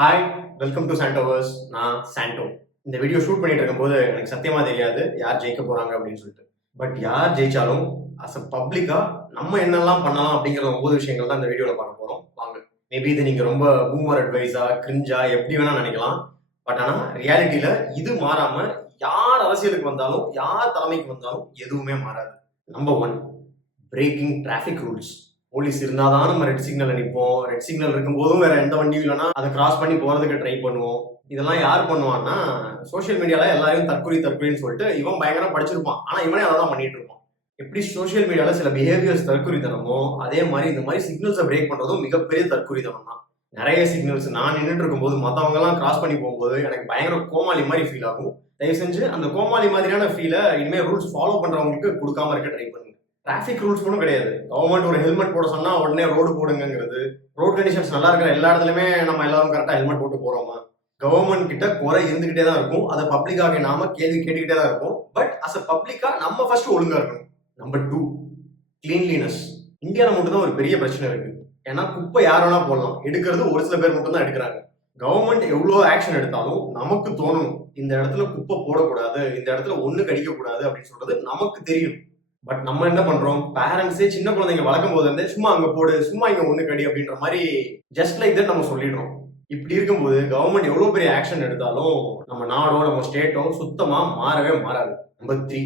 Hi, welcome to சாண்டோவர்ஸ். நான் சாண்டோ. இந்த video shoot பண்ணிட்டு இருக்கும்போது எனக்கு சத்தியமா தெரியாது யார் ஜெயிக்க போறாங்க அப்படின்னு சொல்லிட்டு. பட் யார் ஜெயிச்சாலும் அஸ் அ பப்ளிக்கா நம்ம என்னெல்லாம் பண்ணலாம் அப்படிங்கிற 9 விஷயங்கள் தான் இந்த வீடியோல பார்க்க போறோம். வாங்க. மேபி இது நீங்க ரொம்ப பூமர் அட்வைஸா, கிரிஞ்சா எப்படி வேணா நினைக்கலாம். பட் ஆனா ரியாலிட்டியில இது மாறாம யார் அரசியலுக்கு வந்தாலும், யார் தலைமைக்கு வந்தாலும் எதுவுமே மாறாது. Number 1, breaking traffic rules. Police இருந்தாதான் நம்ம ரெட் சிக்னல் நிற்போம். ரெட் சிக்னல் இருக்கும்போதும் வேற எந்த வண்டியும் இல்லைன்னா அதை கிராஸ் பண்ணி போறதுக்கு ட்ரை பண்ணுவோம். இதெல்லாம் யார் பண்ணுவான்னா, சோஷியல் மீடியால எல்லாரையும் தற்குறின்னு சொல்லிட்டு இவன் பயங்கரம் படிச்சிருப்பான். ஆனா இவனே அதை தான் பண்ணிட்டு இருப்பான். எப்படி சோஷியல் மீடியால சில பிஹேவியர்ஸ் தற்குறித்தனமோ, அதே மாதிரி இந்த மாதிரி சிக்னல்ஸை பிரேக் பண்றதும் மிகப்பெரிய தற்குறித்தனம் தான். நிறைய சிக்னல்ஸ் நான் நின்றுட்டு இருக்கும்போது மற்றவங்க எல்லாம் கிராஸ் பண்ணி போகும்போது எனக்கு பயங்கர கோமாளி மாதிரி ஃபீல் ஆகும். தயவு செஞ்சு அந்த கோமாளி மாதிரியான ஃபீலை இனிமேல் ரூல்ஸ் ஃபாலோ பண்றவங்களுக்கு கொடுக்காம இருக்க ட்ரை பண்ணுங்க. டிராஃபிக் ரூல்ஸ் கூட கிடையாது. கவர்மெண்ட் ஒரு ஹெல்மெட் போட சொன்னா உடனே ரோடு போடுங்கிறது. ரோட் கண்டிஷன்ஸ் நல்லா இருக்கிற எல்லா இடத்துலயுமே நம்ம எல்லாரும் கரெக்டா ஹெல்மெட் போட்டு போறோமா? கவர்மெண்ட் கிட்ட குறை இருந்துகிட்டே தான் இருக்கும். அதை பப்ளிக்காக நாம கேள்வி கேட்டுக்கிட்டே தான் இருக்கும். பட் அஸ் அ பப்ளிக்கா நம்ம ஃபர்ஸ்ட் ஒழுங்கா இருக்கணும். Number 2, cleanliness. இந்தியாவில் மட்டும் தான் ஒரு பெரிய பிரச்சனை இருக்கு. ஏன்னா குப்பை யார் வேணா போடலாம், எடுக்கிறது ஒரு சில பேர் மட்டும் தான் எடுக்கிறாங்க. கவர்மெண்ட் எவ்வளவு ஆக்ஷன் எடுத்தாலும் நமக்கு தோணும் இந்த இடத்துல குப்பை போடக்கூடாது, இந்த இடத்துல ஒண்ணு கடிக்க கூடாது அப்படின்னு சொல்றது நமக்கு தெரியும். பட் நம்ம என்ன பண்றோம், பேரண்ட்ஸே சின்ன குழந்தைங்க வளர்க்கும் போது இருந்தே சும்மா அங்க போடு, சும்மா இங்க ஒண்ணு கடி அப்படின்ற மாதிரி ஜஸ்ட் லைக் தட் நம்ம சொல்லிடுறோம். இப்படி இருக்கும்போது கவர்மெண்ட் எவ்வளவு பெரிய ஆக்ஷன் எடுத்தாலும் நம்ம நாடோ நம்ம ஸ்டேட்டோ சுத்தமா மாறவே மாறாது. Number 3,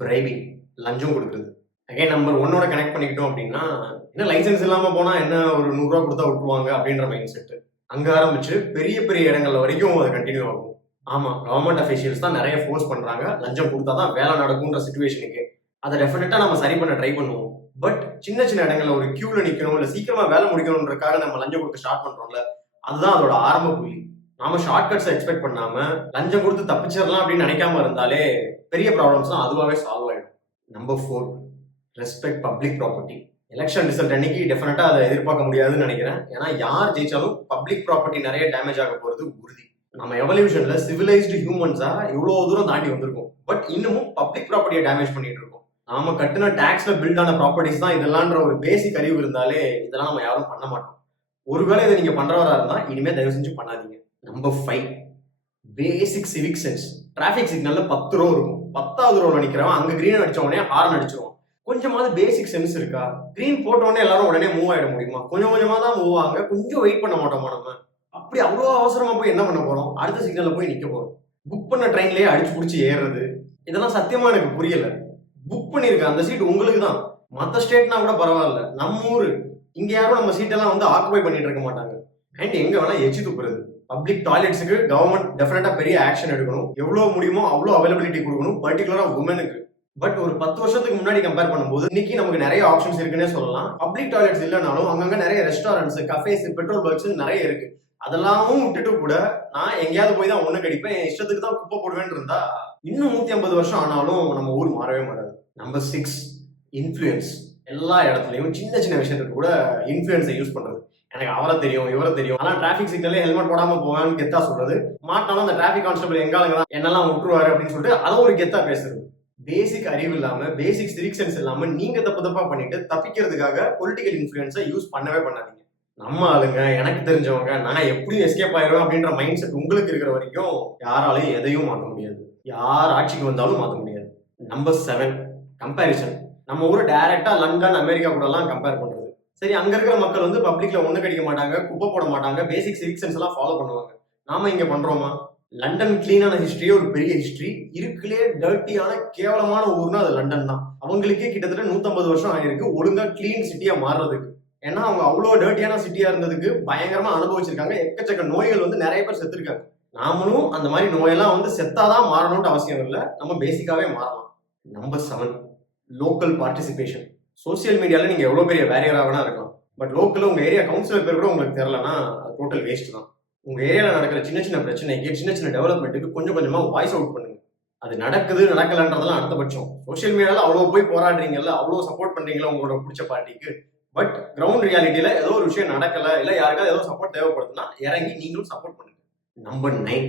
bribing. லஞ்சம் கொடுக்குறது. அகைன் நம்பர் 1ஓட கனெக்ட் பண்ணிக்கிட்டோம் அப்படின்னா, என்ன லைசன்ஸ் இல்லாம போனா என்ன ஒரு 100 ரூபா கொடுத்தா விட்டுருவாங்க அப்படின்ற மைண்ட் செட். அங்க ஆரம்பிச்சு பெரிய பெரிய இடங்கள்ல வரைக்கும் அது கண்டினியூ ஆகும். ஆமா, கவர்மெண்ட் அஃபிஷியல்ஸ் தான் நிறைய ஃபோர்ஸ் பண்றாங்க, லஞ்சம் கொடுத்தாதான் வேலை நடக்கும்ன்ற சிச்சுவேஷனுக்கு. அதை டெஃபினட்டா நம்ம சரி பண்ண ட்ரை பண்ணுவோம். பட் சின்ன சின்ன இடங்கள்ல ஒரு கியூல நிக்கணும், இல்ல சீக்கிரமா வேலை முடிக்கணும்ன்றக்காக நம்ம லஞ்சம் கொடுக்க ஸ்டார்ட் பண்றோம்ல, அதுதான் அதோட ஆரம்ப புள்ளி. நாம ஷார்ட் கட்ஸ் எக்ஸ்பெக்ட் பண்ணாம லஞ்சம் கொடுத்து தப்பிச்சிடலாம் அப்படின்னு நினைக்காம இருந்தாலே பெரிய ப்ராப்ளம்ஸ் தான் அதுவாகவே சால்வ் ஆயிடும். Number 4, respect public property. Election result அன்னைக்கு டெஃபினட்டா அதை எதிர்பார்க்க முடியாதுன்னு நினைக்கிறேன். ஏன்னா யார் ஜெயிச்சாலும் பப்ளிக் ப்ராப்பர்ட்டி நிறைய டேமேஜ் ஆக போறது உறுதி. நம்ம எவல்யூஷன்ல சிவிலைஸ்டு ஹியூமன்ஸா இவ்வளவு தூரம் தாண்டி வந்திருக்கோம். பட் இன்னமும் பப்ளிக் ப்ராப்பர்ட்டியை டேமேஜ் பண்ணிட்டு இருக்கோம். நாம கட்டின டாக்ஸ்ல பில்ட் ஆன ப்ராப்பர்ட்டிஸ் தான் இதெல்லாம்ன்ற ஒரு பேசிக் அறிவு இருந்தாலே இதெல்லாம் நம்ம யாரும் பண்ண மாட்டோம். ஒருவேளை இதை நீங்க பண்றவரா இருந்தா இனிமே தயவு செஞ்சு பண்ணாதீங்க. நம்பர் 5, பேசிக் சிவிக் சென்ஸ். டிராபிக் சிக்னல்ல 10 ரோ இருக்கும். 10வது ரோல நிக்கிறவன் அங்க கிரீன் அடிச்ச உடனே ஹார்ன் அடிச்சிருவான். கொஞ்சமாவது பேசிக் சென்ஸ் இருக்கா? கிரீன் போட்ட உடனே எல்லாரும் உடனே மூவ் ஆயிட முடியுமா? கொஞ்சம் கொஞ்சமா தான் மூவ் ஆங்க. கொஞ்சம் வெயிட் பண்ண மாட்டோமா நம்ம? அப்படி அவ்வளோ அவசரமா போய் என்ன பண்ண போறோம்? அடுத்த சிக்னல்ல போய் நிக்க போறோம். புக் பண்ண ட்ரெயின்லயே அடிச்சு புடிச்சு ஏறுறது, இதெல்லாம் சத்தியமா எனக்கு புரியல. புக் பண்ணிருக்க அந்த சீட் உங்களுக்கு தான். மற்ற ஸ்டேட்னா கூட பரவாயில்ல, நம்ம ஊரு இங்க யாரும் நம்ம சீட் எல்லாம் வந்து ஆக்குபை பண்ணிட்டு இருக்க மாட்டாங்க. அண்ட் எங்க வேணா எச்சி துப்புறது. பப்ளிக் டாய்லெட்ஸுக்கு கவர்மெண்ட் டெஃபினட்டா பெரிய ஆக்ஷன் எடுக்கணும். எவ்வளவு முடியுமோ அவ்வளவு அவைலபிலிட்டி கொடுக்கணும், பர்டிகுலரா உமனுக்கு. பட் ஒரு 10 வருஷத்துக்கு முன்னாடி கம்பேர் பண்ணும்போது இன்னைக்கு நமக்கு நிறைய ஆப்ஷன்ஸ் இருக்குன்னே சொல்லலாம். பப்ளிக் டாய்லெட்ஸ் இல்லைனாலும் அங்கங்க நிறைய ரெஸ்டாரண்ட்ஸ், கஃபேஸ், பெட்ரோல் பங்க்ஸ் நிறைய இருக்கு. அதெல்லாமும் விட்டுட்டு கூட நான் எங்கேயாவது போய் தான் ஒண்ணு கடிப்பேன், என் இஷ்டத்துக்கு தான் குப்பை போடுவேன் இருந்தா இன்னும் 150 வருஷம் ஆனாலும் நம்ம ஊர் மாறவே மாறாது. Number 6, influence. எல்லா இடத்துலையும் சின்ன சின்ன விஷயத்துக்கு கூட இன்ஃப்ளூயன்ஸை யூஸ் பண்றது. எனக்கு அவரை தெரியும், இவரை தெரியும், ஆனா டிராபிக் சிக்னல்ல ஹெல்மெட் போடாம போவான்னு கெத்தா சொல்றது. மாட்டாலும் அந்த டிராபிக் கான்ஸ்டபிள் எங்காலங்க தான் என்னெல்லாம் விட்டுருவாரு அப்படின்னு சொல்லிட்டு அதை ஒரு கெத்தா பேசுறது. பேசிக் அறிவு இல்லாம, பேசிக் சிவிக் சென்ஸ் இல்லாம நீங்க தப்பா பண்ணிட்டு தப்பிக்கிறதுக்காக பொலிட்டிக்கல் இன்ஃப்ளூயன்ஸை யூஸ் பண்ணவே பண்ணாதீங்க. நம்ம ஆளுங்க, எனக்கு தெரிஞ்சவங்க, நான் எப்படியும் எஸ்கேப் ஆயிடுவேன் அப்படின்ற மைண்ட் செட் உங்களுக்கு இருக்கிற வரைக்கும் யாராலையும் எதையும் மாற்ற முடியாது. யார் ஆட்சிக்கு வந்தாலும் மாற்ற முடியாது. Number 7, comparison. நம்ம ஊரை டைரக்டா லண்டன், அமெரிக்கா கூட எல்லாம் கம்பேர் பண்றது. சரி, அங்க இருக்கிற மக்கள் வந்து பப்ளிக்ல ஒண்ணு கடிக்க மாட்டாங்க, குப்பை போட மாட்டாங்க, பேசிக் சிவிக் சென்ஸ் எல்லாம் ஃபாலோ பண்ணுவாங்க. நாம இங்க பண்றோமா? லண்டன் கிளீனான ஹிஸ்டரியே ஒரு பெரிய ஹிஸ்டரி. இருக்குலே டர்ட்டியான கேவலமான ஊர்னா அது லண்டன் தான். அவங்களுக்கே கிட்டத்தட்ட 150 வருஷம் ஆயிருக்கு ஒழுங்கா கிளீன் சிட்டியா மாறுறதுக்கு. ஏன்னா அவங்க அவ்வளோ டர்ட்டியான சிட்டியா இருந்ததுக்கு பயங்கரமா அனுபவிச்சிருக்காங்க. எக்கச்சக்க நோய்கள் வந்து நிறைய பேர் செத்துருக்காங்க. நாமளும் அந்த மாதிரி நோயெல்லாம் வந்து செத்தாதான் மாறணும்னு அவசியம் இல்லை, நம்ம பேசிக்காவே மாறலாம். Number 7, local participation. சோசியல் மீடியால நீங்க எவ்வளவு பெரிய வேரியரா வேணா இருக்கலாம், பட் லோக்கல்ல உங்க ஏரியா கவுன்சிலர் பேர் கூட உங்களுக்கு தெரியலன்னா டோட்டல் வேஸ்ட் தான். உங்க ஏரியால நடக்கிற சின்ன சின்ன பிரச்சனைக்கு, சின்ன சின்ன டெவலப்மெண்ட்டுக்கு கொஞ்சம் கொஞ்சமா வாய்ஸ் அவுட் பண்ணுங்க. அது நடக்குது நடக்கலன்றதெல்லாம் அடுத்த பட்சம். சோசியல் மீடியால அவ்வளவு போய் போராடுறீங்கல்ல, அவ்வளவு சப்போர்ட் பண்றீங்களா உங்களோட பிடிச்ச பார்ட்டிக்கு. பட் கிரவுண்ட் ரியாலிட்டியில ஏதோ ஒரு விஷயம் நடக்கல, இல்ல யாருக்காவது ஏதோ சப்போர்ட் தேவைப்படுதுன்னா இறங்கி நீங்களும் சப்போர்ட் பண்ணுங்க. Number 9,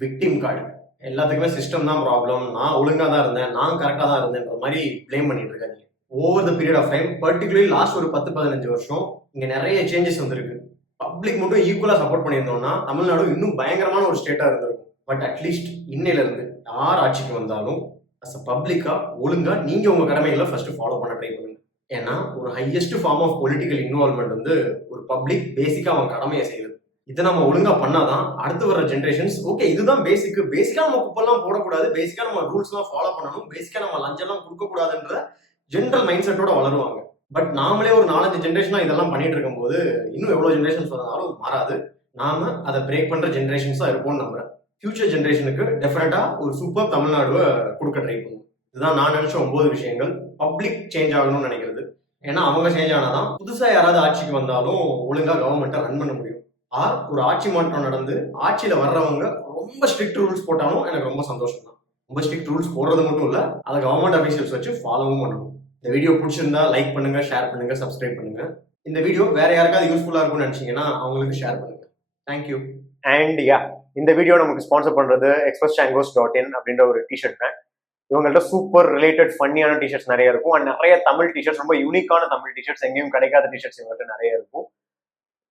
victim card. எல்லாத்துக்குமே சிஸ்டம் தான் ப்ராப்ளம், நான் ஒழுங்கா தான் இருந்தேன், நான் கரெக்டா தான் இருந்தேன்ற மாதிரி பிளேம் பண்ணிட்டு இருக்காங்க. Over the period of time, particularly last ஒரு 10-15 வருஷம் இங்க நிறைய சேஞ்சஸ் வந்திருக்கு. பப்ளிக் மட்டும் ஈக்குவலா சப்போர்ட் பண்ணியிருந்தோம்னா தமிழ்நாடு இன்னும் பயங்கரமான ஒரு ஸ்டேட்டா இருந்திருக்கும். பட் அட்லீஸ்ட் இன்னையில இருந்து யார் ஆட்சிக்கு வந்தாலும் அஸ் அ பப்ளிக்கா ஒழுங்கா நீங்க உங்க கடமைகளை ஃபர்ஸ்ட் ஃபாலோ பண்ண ட்ரை பண்ணுங்க. ஏன்னா ஒரு highest form of political involvement வந்து ஒரு பப்ளிக் பேசிக்கா அவன் கடமையை செய்யுது. இதை நம்ம ஒழுங்கா பண்ணாதான் அடுத்து வர ஜென்ரேஷன்ஸ் ஓகே இதுதான் பேசிக்கா நம்ம குப்பெல்லாம் போடக்கூடாது, பேசிக்கா நம்ம ரூல்ஸ் எல்லாம் ஃபாலோ பண்ணணும், பேசிக்கா நம்ம லஞ்சம் எல்லாம் கொடுக்க கூடாதுன்ற ஜென்ரல் மைண்ட் செட்டோட வளருவாங்க. பட் நாமளே ஒரு 4-5 ஜென்ரேஷனா இதெல்லாம் பண்ணிட்டு இருக்கும் போது இன்னும் எவ்வளவு ஜென்ரேஷன்ஸ் வந்தாலும் மாறாது. நாம அதை பிரேக் பண்ற ஜென்ரேஷன்ஸா இருப்போம்னு நம்புறேன். ஃபியூச்சர் ஜென்ரேஷனுக்கு டெஃபினட்டா ஒரு சூப்பர் தமிழ்நாடுவை கொடுக்க ட்ரை பண்ணுவோம். இதுதான் நான் நினைச்ச 9 விஷயங்கள். பப்ளிக் சேஞ்ச் ஆகணும்னு நினைக்கிறது. ஏன்னா அவங்க சேஞ்ச் ஆனாதான் புதுசா யாராவது ஆட்சிக்கு வந்தாலும் ஒழுங்கா கவர்மெண்ட்டை ரன் பண்ண முடியும். ஒரு ஆட்சி மாற்றம் நடந்து ஆட்சியில வர்றவங்க ரொம்ப ஸ்ட்ரிக்ட் ரூல்ஸ் போட்டாலும் எனக்கு ரொம்ப சந்தோஷம் தான். ரொம்ப ஸ்ட்ரிக்ட் ரூல்ஸ் போடுறது மட்டும் இல்ல, அதை கவர்மெண்ட் அபிஷியல்ஸ் வச்சு ஃபாலோவும் பண்ணணும். இந்த வீடியோ பிடிச்சிருந்தா லைக் பண்ணுங்க, ஷேர் பண்ணுங்க, சப்ஸ்கிரைப் பண்ணுங்க. இந்த வீடியோ வேற யாருக்காவது யூஸ்ஃபுல்லா இருக்கும்னு நினைச்சீங்கன்னா அவங்களுக்கு ஷேர் பண்ணுங்க. தேங்க்யூ. அண்ட் இந்த வீடியோ நமக்கு ஸ்பான்சர் பண்றது expresschangos.in அப்படின்ற ஒரு டிஷர்ட் பிராண்ட். இவங்கள்ட்ட சூப்பர் ரிலேட்டட் ஃபன்னியான டிஷர்ட்ஸ் நிறைய இருக்கும். அண்ட் நிறைய தமிழ் டிஷர்ட்ஸ், ரொம்ப யூனிக்கான தமிழ் டிஷர்ட்ஸ், எங்கேயும் கிடைக்காத டிஷர்ட்ஸ் இவங்கள்ட்ட நிறைய இருக்கும்.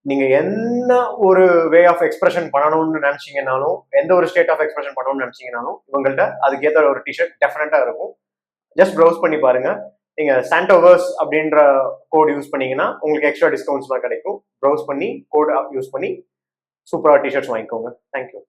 நீங்க என்ன ஒரு வே ஆஃப் எக்ஸ்பிரஷன் பண்ணணும்னு நினைச்சீங்கன்னாலும், எந்த ஒரு ஸ்டேட் ஆஃப் எக்ஸ்பிரஷன் பண்ணணும்னு நினைச்சீங்கன்னாலும் இவங்கள்ட்ட அதுக்கேற்ற ஒரு டிஷர்ட் டெஃபினட்டா இருக்கும். ஜஸ்ட் ப்ரௌஸ் பண்ணி பாருங்க. நீங்க சாண்டோவர்ஸ் அப்படின்ற கோட் யூஸ் பண்ணீங்கன்னா உங்களுக்கு எக்ஸ்ட்ரா டிஸ்கவுண்ட்ஸ்லாம் கிடைக்கும். ப்ரௌஸ் பண்ணி கோட் யூஸ் பண்ணி சூப்பரா டிஷர்ட்ஸ் வாங்கிக்கோங்க. தேங்க்யூ.